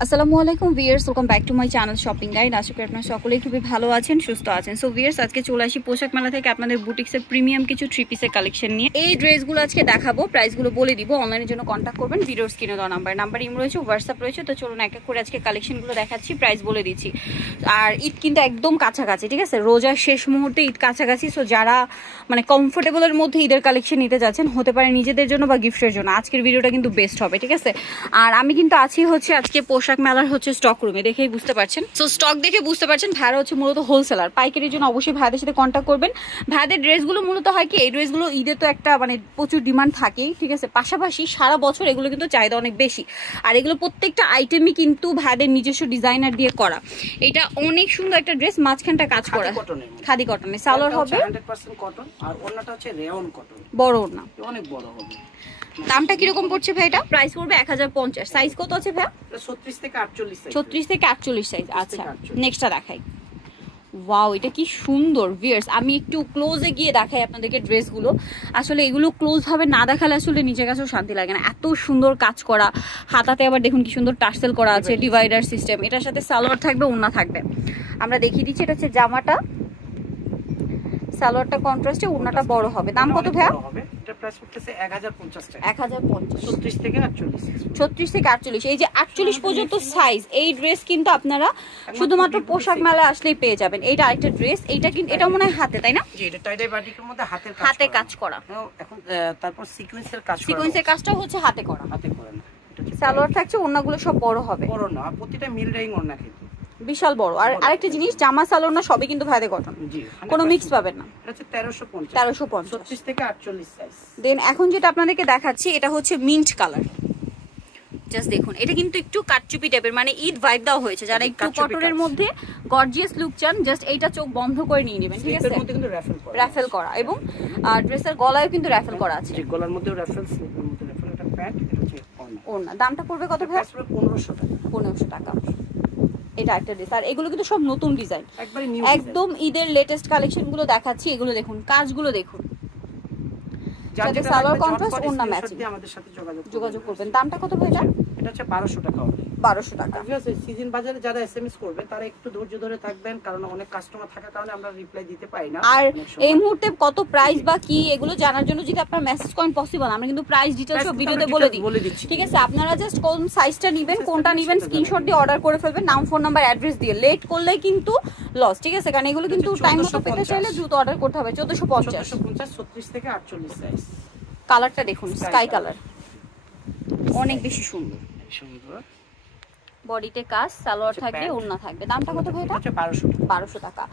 আসসালামু আলাইকুম viewers, welcome back to my channel shopping guide. আশা করি আপনারা সকলেই খুবই ভালো আছেন, সুস্থ আছেন। সো ভিউয়ার্স, আজকে চলে আসি পোশাক মেলা থেকে আপনাদের বুটিক্সের প্রিমিয়াম কিছু থ্রি পিসের কালেকশন নিয়ে। এই ড্রেসগুলো আজকে দেখাবো, প্রাইসগুলো বলে দিব। অনলাইনের জন্য কন্ট্যাক্ট করবেন, ভিডিওর স্ক্রিনে দেওয়া নাম্বার ইম রয়েছে, হোয়াটসঅ্যাপ রয়েছে। তো চলুন এক এক করে আজকে কালেকশনগুলো দেখাচ্ছি, প্রাইস বলে দিচ্ছি। আর ঈদ কিন্তু একদম কাছাকাছি, ঠিক আছে, রোজার শেষ মুহূর্তে ঈদ কাছাকাছি। সো যারা মানে কমফোর্টেবলের মধ্যে ঈদের কালেকশন নিতে যাচ্ছেন, হতে পারে নিজেদের জন্য বা গিফটের জন্য, আজকের ভিডিওটা কিন্তু বেস্ট হবে, ঠিক আছে। আর আমি কিন্তু আছি হচ্ছে আজকে পোশাক মেলার হচ্ছে স্টক রুমে, দেখেই বুঝতে পারছেন। সো স্টক দেখে বুঝতে পারছেন ভাইরা হচ্ছে মূলত হোলসেলার। পাইকারির জন্য অবশ্যই ভাইদের সাথে কন্ট্যাক্ট করবেন। ভাইদের ড্রেসগুলো মূলত হয় কি, এই ড্রেসগুলো ঈদে তো একটা মানে প্রচুর ডিমান্ড থাকেই, ঠিক আছে, পাশাপাশি সারা বছর এগুলো কিন্তু চাহিদা অনেক বেশি। আর এগুলো প্রত্যেকটা আইটেমই কিন্তু ভাইদের নিজস্ব ডিজাইনার দিয়ে করা। এটা অনেক সুন্দর একটা ড্রেস, মাঝখানটা কাজ করা খাদি কটনে, সালোয়ার হবে 100% কটন, আর ওড়নাটা হচ্ছে রেয়ন কটন, বড় ওড়না, অনেক বড় হবে। দামটা কিরকম পড়ছে ভাই? এটা প্রাইস পড়বে 1050। সাইজ কত আছে ভাই? 36 থেকে 48 সাইজ। 36 থেকে 48 সাইজ। আচ্ছা, নেক্সটটা দেখাই। ওয়াও, এটা কি সুন্দর ভিউয়ার্স। আমি একটু ক্লোজে গিয়ে দেখাই আপনাদেরকে ড্রেসগুলো। আসলে এগুলো ক্লোজ ভাবে না দেখালে আসলে নিজের কাছেও শান্তি লাগে না। এত সুন্দর কাজ করা, হাতাতে আবার দেখুন কি সুন্দর টার্সেল করা আছে, ডিভাইডার সিস্টেম। এটার সাথে সালোয়ার থাকবে, ওড়না থাকবে। আমরা দেখিয়ে দিচ্ছি, এটা হচ্ছে জামাটা, সালোয়ারটা কন্ট্রাস্টে, ওড়নাটা বড় হবে। দাম কত ভাইয়া? এটা প্রাইস পড়তেছে 1050 টাকা। 1050, 36 থেকে 48। 36 থেকে 48, এই যে 48 পর্যন্ত সাইজ। এই ড্রেস কিন্তু আপনারা শুধুমাত্র পোশাক মেলা আসলেই পেয়ে যাবেন। এইটা আরেকটা ড্রেস, এইটা কিন্তু এটা মনে হয় হাতে, তাই না? জি, এটা টাই ডাই বাটিকের মধ্যে হাতে কাজ করা। এখন তারপর সিকোয়েন্সের কাজ করা, সিকোয়েন্সের কাজটাও হচ্ছে হাতে করা। হাতে করা না, এটা হচ্ছে সালোয়ার থাকছে, ওড়নাগুলো সব বড় হবে, বড় না, প্রতিটা মিল রাইং ওড়না কিন্তু বিশাল বড়। আর আরেকটা জিনিস, জামা সালোয়ার না সবই কিন্তু ভাইদের কটন, কোনো মিক্স পাবেন না। এটা হচ্ছে 1350, 1350, 36 থেকে 48 সাইজ। দেন এখন যেটা আপনাদেরকে দেখাচ্ছি, এটা হচ্ছে মিন্ট কালার। জাস্ট দেখুন, এটা কিন্তু একটু কাটচুপি টাইপের, মানে ঈদ ভাইব দেওয়া হয়েছে। যারা একটু কটনের মধ্যে গর্জিয়াস লুক চান, জাস্ট এইটা চোখ বন্ধ করে নিয়ে নেবেন, ঠিক আছে। এর মধ্যে কিন্তু রাফেল করা, এবং ড্রেসের গলায়ও কিন্তু রাফেল করা আছে। জি, গলার মধ্যেও রাফেল, স্লিপের মধ্যে রাফেল। এটা প্যান্ট, এটা হচ্ছে ওড়না। দামটা পড়বে কত ভাই? 1500 টাকা। 1500 টাকা। এটা একটা ড্রেস। আর এগুলো কিন্তু সব নতুন ডিজাইন, একবারে নিউ, একদম ঈদের লেটেস্ট কালেকশন গুলো দেখাচ্ছি। এগুলো দেখুন, কাজগুলো দেখুন, যাতে সালোয়ার কন্ট্রাস্ট, ওড়না ম্যাচিং। আমাদের সাথে যোগাযোগ করবেন। দামটা কত ভাই? এটা হচ্ছে 1200 টাকা হবে। 1200 টাকা। সিজন বাজারে যারা এসএমএস করবে তারা একটু ধৈর্য ধরে থাকবেন, কারণ অনেক কাস্টমার থাকার কারণে আমরা রিপ্লাই দিতে পারি না। আর এই মুহূর্তে কত প্রাইস বা কি এগুলো জানার জন্য যদি আপনার মেসেজ করেন পসিবল, আমরা কিন্তু প্রাইস ডিটেইলস সব ভিডিওতে বলে দিচ্ছি, ঠিক আছে। আপনারা জাস্ট কোন সাইজটা নেবেন, কোনটা নেবেন, স্ক্রিনশট দিয়ে অর্ডার করে ফেলবেন, নাম, ফোন নাম্বার, অ্যাড্রেস দিয়ে। লেট করলে কিন্তু লস, ঠিক আছে, কারণ এগুলো কিন্তু টাইম মতো পেতে চাইলে দ্রুত অর্ডার করতে হবে। 1450, 36 থেকে 48 সাইজ। কালারটা দেখুন, স্কাই কালার, অনেক বেশি সুন্দর। বডিতে কাজ, সালোয়ার থাকবে, ওড়না থাকবে। দামটা কত ভাই? এটা 1200 টাকা।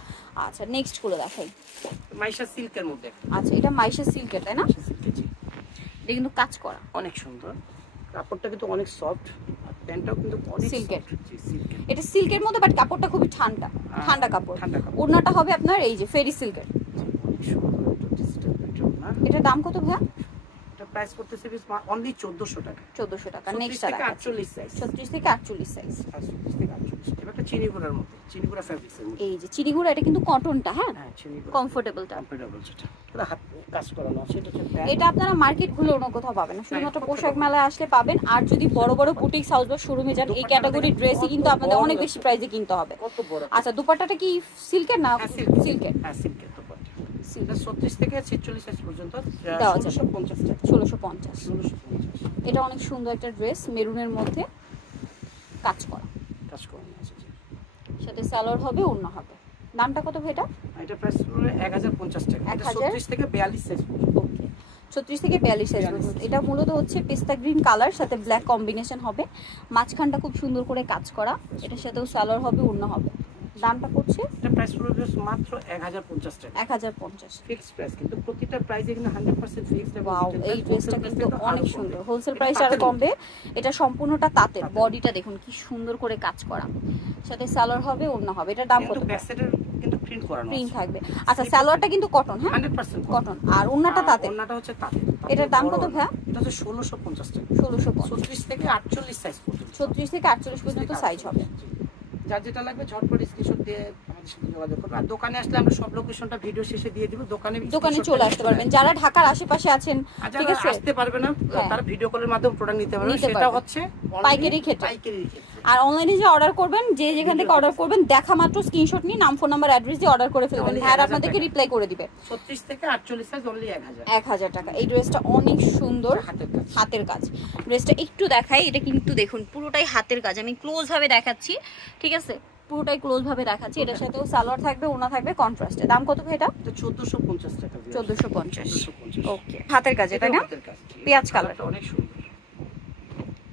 আচ্ছা, নেক্সট গুলো দেখাই। মাইশা সিল্কের মধ্যে। আচ্ছা, এটা মাইশা সিল্কের, তাই না? এটা কিন্তু কাজ করা, অনেক সুন্দর। কাপড়টা কিন্তু অনেক সফট, আর প্যান্টটাও কিন্তু অনেক সিল্কের। সিল্কের, এটা সিল্কের মধ্যে, বাট কাপড়টা খুবই ঠান্ডা কাপড়। ওড়নাটা হবে আপনার এই যে ফেরি সিল্কের। অনেক সুন্দর একটা ডিজিটাল প্যাটার্ন না। এটার দাম কত ভাই? প্রাইস করতেছে অনলি 1400 টাকা। 1400 টাকা। নেক্সট থেকে 48 সাইজ। 36 থেকে 48 সাইজ। 36 থেকে 48। এটা একটা চিনিগুড়ার মধ্যে, চিনিগুড়া ফ্যাব্রিক্সের মধ্যে। এই যে চিনিগুড়া, এটা কিন্তু কটনটা, হ্যাঁ, চিনিগুড়া কমফোর্টেবলটা, যেটা এটা হাত কাজ করানো আছে। এটা হচ্ছে এটা আপনারা মার্কেট ঘুরে অন্য কোথাও পাবেন না, শুধুমাত্র পোশাক মেলায় আসলে পাবেন। আর যদি বড় বড় বুটিক্স হাউস বা শোরুমে যান, এই ক্যাটাগরির ড্রেসই কিন্তু আপনাদের অনেক বেশি প্রাইসে কিনতে হবে। আচ্ছা, দুপাট্টাটা কি সিল্কের না? সিল্কের। হ্যাঁ, সিল্কের দুপাট্টা। 36 থেকে 46 সাইজ পর্যন্ত 1650 টাকা। 1650। এটা অনেক সুন্দর একটা ড্রেস, মেরুনের মধ্যে কাজ করা আছে, সাথে সালোয়ার হবে, ওড়না হবে। দামটা কত ভাই? এটা প্রাইস হলো 1050 টাকা। এটা 36 থেকে 42 সাইজ পর্যন্ত। ওকে, 36 থেকে 42 সাইজ পর্যন্ত। এটা মূলত হচ্ছে পেস্তা গ্রিন কালার, সাথে ব্ল্যাক কম্বিনেশন হবে, মাঝখানটা খুব সুন্দর করে কাজ করা। এটার সাথেও সালোয়ার হবে, ওড়না হবে। দামটা পড়ছে, এটা প্রাইস হলো মাত্র 1050 টাকা। 1050 ফিক্সড প্রাইস, কিন্তু প্রতিটা প্রাইস এখানে 100% ফিক্সড। ওয়াও, এই ড্রেসটা কিন্তু অনেক সুন্দর। হোলসেল প্রাইস আরো কমবে। এটা সম্পূর্ণটা তাঁতের, বডিটা দেখুন কি সুন্দর করে কাজ করা, সাথে সালোয়ার হবে, ওড়না হবে। এটা দাম কত? ব্যাকসাইডের কিন্তু প্রিন্ট করানো আছে, প্রিন্ট থাকবে। আচ্ছা, সালোয়ারটা কিন্তু কটন, হ্যাঁ, 100% কটন। আর ওড়নাটা তাঁতের। ওড়নাটা হচ্ছে তাঁতের। এটার দাম কত ভাই? এটা হচ্ছে 1650 টাকা। 1650। 36 থেকে 48 সাইজ পর্যন্ত। 36 থেকে 48 পর্যন্ত সাইজ হবে। যার যেটা লাগবে ঝটপট স্ক্রিনশট দিয়ে আমাদের সাথে যোগাযোগ করবেন। আর দোকানে আসলে আমরা সব লোকেশনটা ভিডিও শেষে দিয়ে দিব, দোকানে চলে আসতে পারবেন। যারা ঢাকার আশেপাশে আছেন, ঠিক আছে, আসতে পারবে না, তারা ভিডিও কলের মাধ্যমে প্রোডাক্ট নিতে পারবে। সেটা হচ্ছে পাইকারি ক্ষেত্রে। আর অনলাইনে যে অর্ডার করবেন, যে যেখান থেকে অর্ডার করবেন, দেখা মাত্র স্ক্রিনশট নিয়ে নাম, ফোন নাম্বার, অ্যাড্রেস দিয়ে অর্ডার করে ফেলবেন, আর আপনাদেরকে রিপ্লাই করে দিবে। 36 থেকে 48 সাইজ অনলি 1000 টাকা। এই ড্রেসটা অনেক সুন্দর, হাতের কাজ। ড্রেসটা একটু দেখাই, এটা কিন্তু দেখুন পুরোটাই হাতের কাজ। আমি ক্লোজ ভাবে দেখাচ্ছি, ঠিক আছে, পুরোটাই ক্লোজ ভাবে দেখাচ্ছি। এটার সাথেও সালোয়ার থাকবে, ওড়না থাকবে কন্ট্রাস্টে। দাম কত ভাই এটা? 1450 টাকা। 1450। ওকে, হাতের কাজ এটা না? পেঁয়াজ কালার, অনেক সুন্দর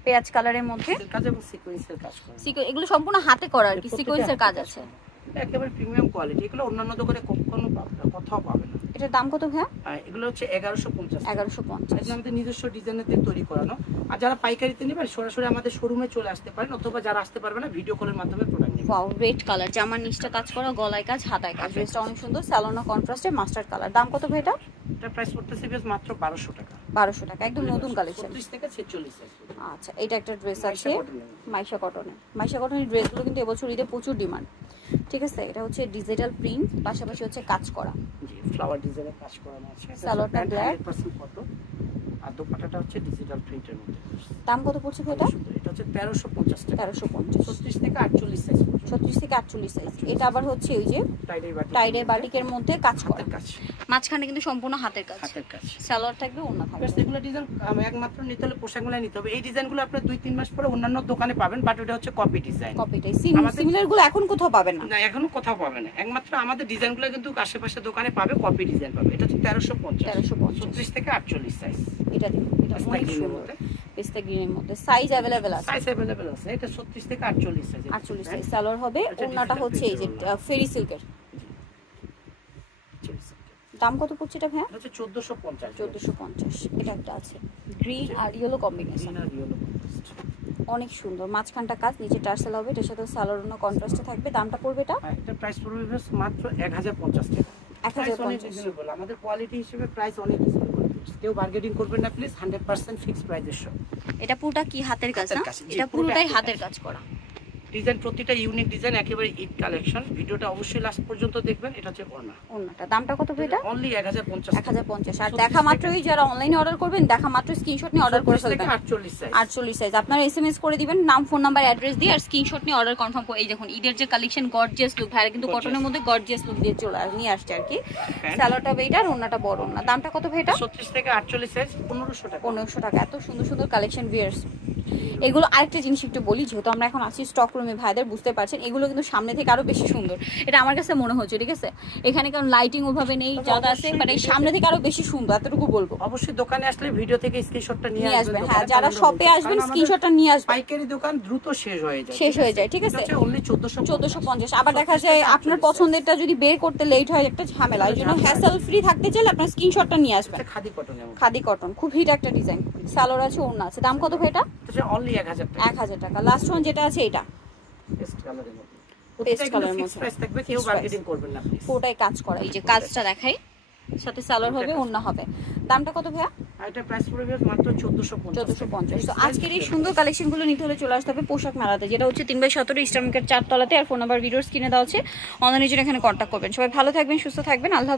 পেঁয়াজ কালারের মধ্যে কাজ এবং সিকোয়েন্সের কাজ করা। এগুলো সম্পূর্ণ হাতে করা আর কি, সিকোয়েন্সের কাজ আছে। একেবারে প্রিমিয়াম কোয়ালিটি, এগুলো অন্যান্য দোকানে কখনো পাবে না, কোথাও পাবে না। এটার দাম কত ভাই? এগুলো হচ্ছে 1150। 1150 এটা আমাদের নিজস্ব ডিজাইনের দিয়ে তৈরি করানো। আর যারা পাইকারিতে নেবেন সরাসরি আমাদের শোরুমে চলে আসতে পারেন, অথবা যারা আসতে পারবে না ভিডিও কলের মাধ্যমে প্রোডাক্ট নেবেন। ওয়াও, রেড কালার, জামার নিচটা কাজ করা, গলায় কাজ, হাতায় কাজ। ড্রেসটা অনেক সুন্দর, স্যালোনা কন্ট্রাস্টে মাস্টার্ড কালার। দাম কত ভাই এটা? এটা প্রাইস পড়তেছে মাত্র 1200 টাকা। 1200 টাকা, একদম নতুন কালেকশন। 36 থেকে 46 সাইজ। আচ্ছা, এটা একটা ড্রেস আছে মাইশা কটনের। মাইশা কটনের ড্রেসগুলো কিন্তু এবছর ঈদে প্রচুর ডিমান্ড, ঠিক আছে। এটা হচ্ছে ডিজিটাল প্রিন্ট, পাশাপাশি হচ্ছে কাজ করা, জি ফ্লাওয়ার ডিজাইনের কাজ করানো আছে। সালোয়ারটা ব্ল্যাক, 100% কটন, আর দোপাট্টাটা হচ্ছে ডিজিটাল প্রিন্টের মধ্যে। দাম কত পড়ছে এটা? এটা হচ্ছে 1350 টাকা। 1350। 36 থেকে 48 সাইজ। 36 থেকে 48 সাইজ। এটা আবার হচ্ছে ওই যে টাইডের বাটিকের মধ্যে কাজ করা, মাঝখানে কিন্তু সম্পূর্ণ হাতের কাজ। সালোয়ার থাকবে, ওড়না থাকবে। এগুলো ডিজাইন একমাত্র নিতে হলে পোশাকগুলো নিতে হবে। এই ডিজাইনগুলো আপনি 2-3 মাস পরে অন্যান্য দোকানে পাবেন, বাট ওটা হচ্ছে কপি ডিজাইন। কপিটাই সিমিলার গুলো এখন কোথাও পাবেন না। না, এখনো কোথাও পাবেন না। একমাত্র আমাদের ডিজাইনগুলো কিন্তু আশেপাশে দোকানে পাবে, কপি ডিজাইন পাবে। এটা হচ্ছে 1350। 36 থেকে 48 সাইজ। এটা দেখুন, এটা অনেক সুন্দর, পেস্তা গ্রিনের মধ্যে। সাইজ अवेलेबल আছে? সাইজ अवेलेबल আছে। এটা 36 থেকে 48 সাইজ। 48 সাইজ। সালোয়ার হবে, ওড়নাটা হচ্ছে এই যে ফেরি সিল্কের। দাম কত পড়ছে এটা ভাই? এটা হচ্ছে 1450। 1450। এটা একটা আছে গ্রিন আর ইয়েলো কম্বিনেশন, অনেক সুন্দর। মাঝখানটা কাজ, নিচে টার্সেল হবে, এটার সাথে সালোয়ার ওড়না কন্ট্রাস্টে থাকবে। দামটা পড়বে এটা? এটা প্রাইস পড়বে মাত্র 1050 টাকা। 1050। আমাদের কোয়ালিটি হিসেবে প্রাইস অনেক রিজনেবল। কেউ বার্গেনিং করবেন না প্লিজ, 100% ফিক্সড প্রাইসের শপ। এটা পুরোটা কি হাতের কাজ না? এটা পুরোটাই হাতের কাজ করা। ডিজাইন প্রতিটা ইউনিক ডিজাইন, একেবারে ঈদ কালেকশন। ভিডিওটা অবশ্যই লাস্ট পর্যন্ত দেখবেন। এটা হচ্ছে ওড়নাটা। দামটা কত এটা? অনলি 1050। 1050। আর দেখা মাত্রই যারা অনলাইনে অর্ডার করবেন, দেখা মাত্র স্ক্রিনশট নিয়ে অর্ডার করে ফেলবেন। 48 সাইজ। আপনারা এসএমএস করে দিবেন নাম, ফোন নাম্বার, অ্যাড্রেস দিয়ে, আর স্ক্রিনশট নিয়ে অর্ডার কনফার্ম করে। এই দেখুন ঈদের যে কালেকশন, গর্জিয়াস লুক। ভাই কিন্তু কটনের মধ্যে গর্জিয়াস লুক দিয়ে নিয়ে আসছে আর কি। সালোয়ারটা বেটার, ওড়নাটা বড় ওড়না। দামটা কত ভাই এটা? 36 থেকে 48 সাইজ। 1500 টাকা। 1500 টাকা। এত সুন্দর সুন্দর কালেকশন ভিউয়ার্স। এগুলো আরেকটা জিনিস একটু বলি, যেহেতু আমরা এখন আছি স্টক রুমে, ভাইদের বুঝতে পারছেন এগুলো কিন্তু সামনে থেকে আরো বেশি সুন্দর। এটা আমার কাছে মনে হচ্ছে, ঠিক আছে। এখানে কারণ লাইটিং ওভাবে নেই, যারা আছে, বাট এই সামনে থেকে আরো বেশি সুন্দর, এতটুকু বলবো। অবশ্যই দোকানে আসলে ভিডিও থেকে স্ক্রিনশটটা নিয়ে আসবেন। হ্যাঁ, যারা শপে আসবেন স্ক্রিনশটটা নিয়ে আসবেন। পাইকারি দোকান দ্রুত শেষ হয়ে যায়, ঠিক আছে। অনলি 1450। আবার দেখা যায় আপনার পছন্দেরটা যদি বের করতে লেট হয়, একটা ঝামেলা। এই জন্য হ্যাসেল ফ্রি থাকতে চাইলে আপনার স্ক্রিনশটটা নিয়ে আসবেন। খাদি কটন, খুব হিট একটা ডিজাইন। সালোয়ার আছে, ওড়না আছে। দাম কত ভাই এটা? অনলি 1000 টাকা। 1000 টাকা। লাস্ট ওয়ান যেটা আছে এটা পেস্ট কালারের মধ্যে, প্রাইস থাকবে, কেউ বার্গেনিং করবেন না প্লিজ। পুরোটাই কাজ করা। এই যে কাজটা দেখাই, সাথে সালোয়ার হবে, ওড়না হবে। দামটা কত ভাইয়া? এটা প্রাইস পড়বে মাত্র 1450। তো আজকের এই সুন্দর কালেকশনগুলো নিতে হলে চলে আসতে হবে পোশাক মেলাতে, যেটা হচ্ছে 3/17 ইস্টার মার্কেট 4 তলাতে। আর ফোন নাম্বার ভিডিওস কিনে দেওয়া আছে, অনলাইনে জন্য এখানে কন্ট্যাক্ট করবেন। সবাই ভালো থাকবেন, সুস্থ থাকবেন। আল্লাহ।